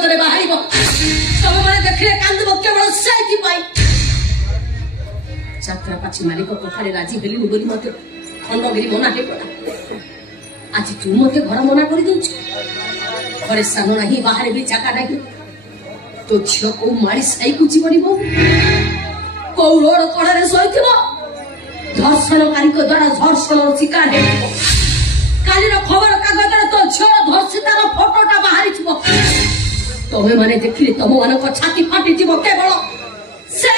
कागजरे बाहर सब मैंने देखिले कांदब केवल से जात्रा पाछी मालिक कथा राजी हेली बोली मत खंडगिरी मना हे पड़ा आज तू मत घर मना कर दे घरे सान ना बाहर भी चाका ना तो झील कौ माड़ी साई कुची पड़ कौ रोड कड़े शोथ धर्षणकारी द्वारा धर्षण शिकार काली खबर कागज तो झील धर्षितार फोटोटा बाहरी तमें मैंने देखिले तुम मान छाती फाटी केवल से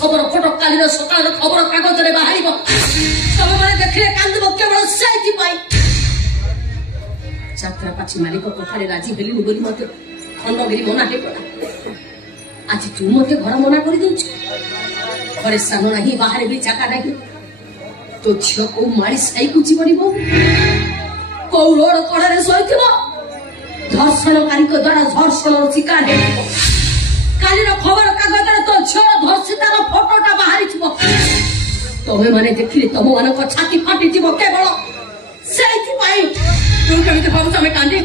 खबर फोटो काली सकाल खबर कागज बाहर सब मैंने देखिले कांदब केवल से जात्रा पाछी मालिक कथा राजी हेली बोली मत खंडगिरी मना हे पड़ा आज तू मत घर मना कर दे घरे सान ना बाहर भी चाका ना तो झील कौ माड़ी साई कुची पड़ कौ रोड कड़े शोथ धर्षणकारी द्वारा धर्षण शिकार काली खबर कागज तो झील धर्षितार फोटोटा बाहरी तमें मैंने देखिले तुम मान छाती फाटी केवल से तू केमी भावुच आम कांदी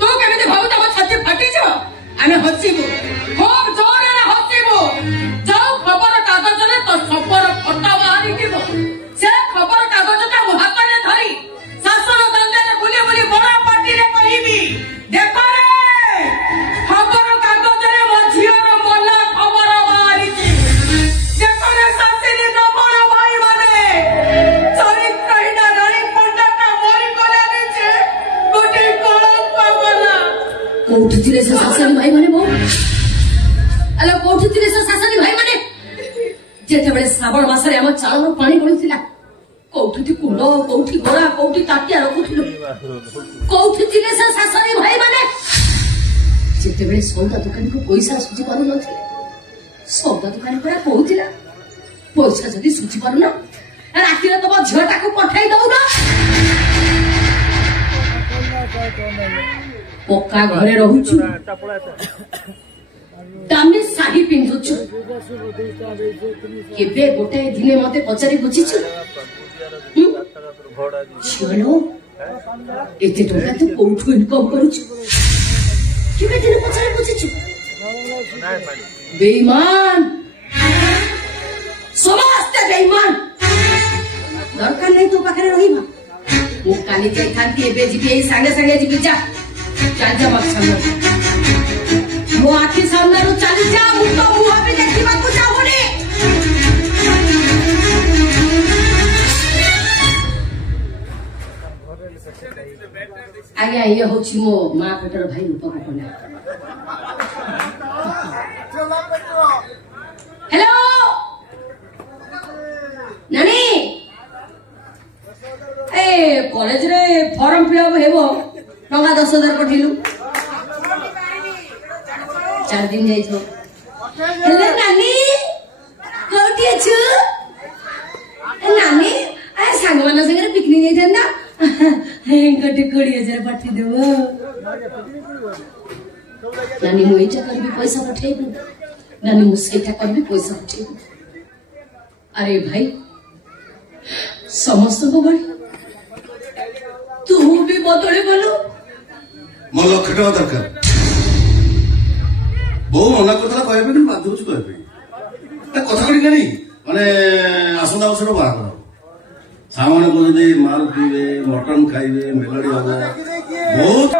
तू केमी भावुच आम छाती फाटी आम हसबू खूब जोर हसबू जो खबर कागज तो खबर फोटा बाहरी से खबर कागज मो हाथ में धरी शासन दंडे बुली बुली बड़ा पार्टी कहबी देख रे खबर कागज मो झीर मला खबर बाहरी देख रे शासिनी नमर भाई माने चरित्रहीन रानी पंडाटा मरी गला नीचे गोटे कलंक गला कोठी थिले से शासनी भाई माने बो अले कोठी थिले से शासनी भाई माने जेते बेले श्रावण मासरे हम चालन पानी गळुथिला कोठी कुंड कोठी गोरा कोठी ताटिया रखुथिलु कोठी थिले से शासनी भाई माने जेते बेले सौदा दुकान को पैसा सुझी पारु नथिले सौदा दुकान पर कहूतिला पैसा जदी सुझी पारु ना राति रे तब झटा को पठाई दउ ना पक्का घरे रहूछु दामी साड़ी पिंधुछु केबे गोटे दिने मते पचारि बुझिछु चलो एते टका तो कोठु इनकम करूछु केबे दिने पचारि बुझिछु बेईमान समस्त बेईमान दरकार नहीं तो पाखरे रहिबा मु काली जाई थांती एबे जिबी एई संगे संगे जिबी जा चल जा मत संग मो आखि सामने चली जा मु तो मुहा पे देखिबा को चाहुनी आज्ञा ये हूँ मो माँ पेटर भाई रूपक पंडा। हेलो नानी ए कॉलेज रे फॉर्म फिलअप हेबो टंका 10,000 पठेलु 4 दिन जाइछो। हेलो नानी कोठी अछु नानी आ सांग माना संगे पिकनिक जाइछन ना गोटे 20,000 पठे देबो नानी मु एटा करबी पैसा पठेबु नानी मु सेटा करबी पैसा पठेबु। अरे भाई समस्त को बड़ी तू भी बदले बोलो मो 1,00,000 टका दरकार बहु मना करता कहबे कि बाध्य होछ कहबे ए कथा करी नानी माने आसंदा वर्षर बाहा सामान्य को माल पीबे मटन खाइबे मेलोडी हो बहुत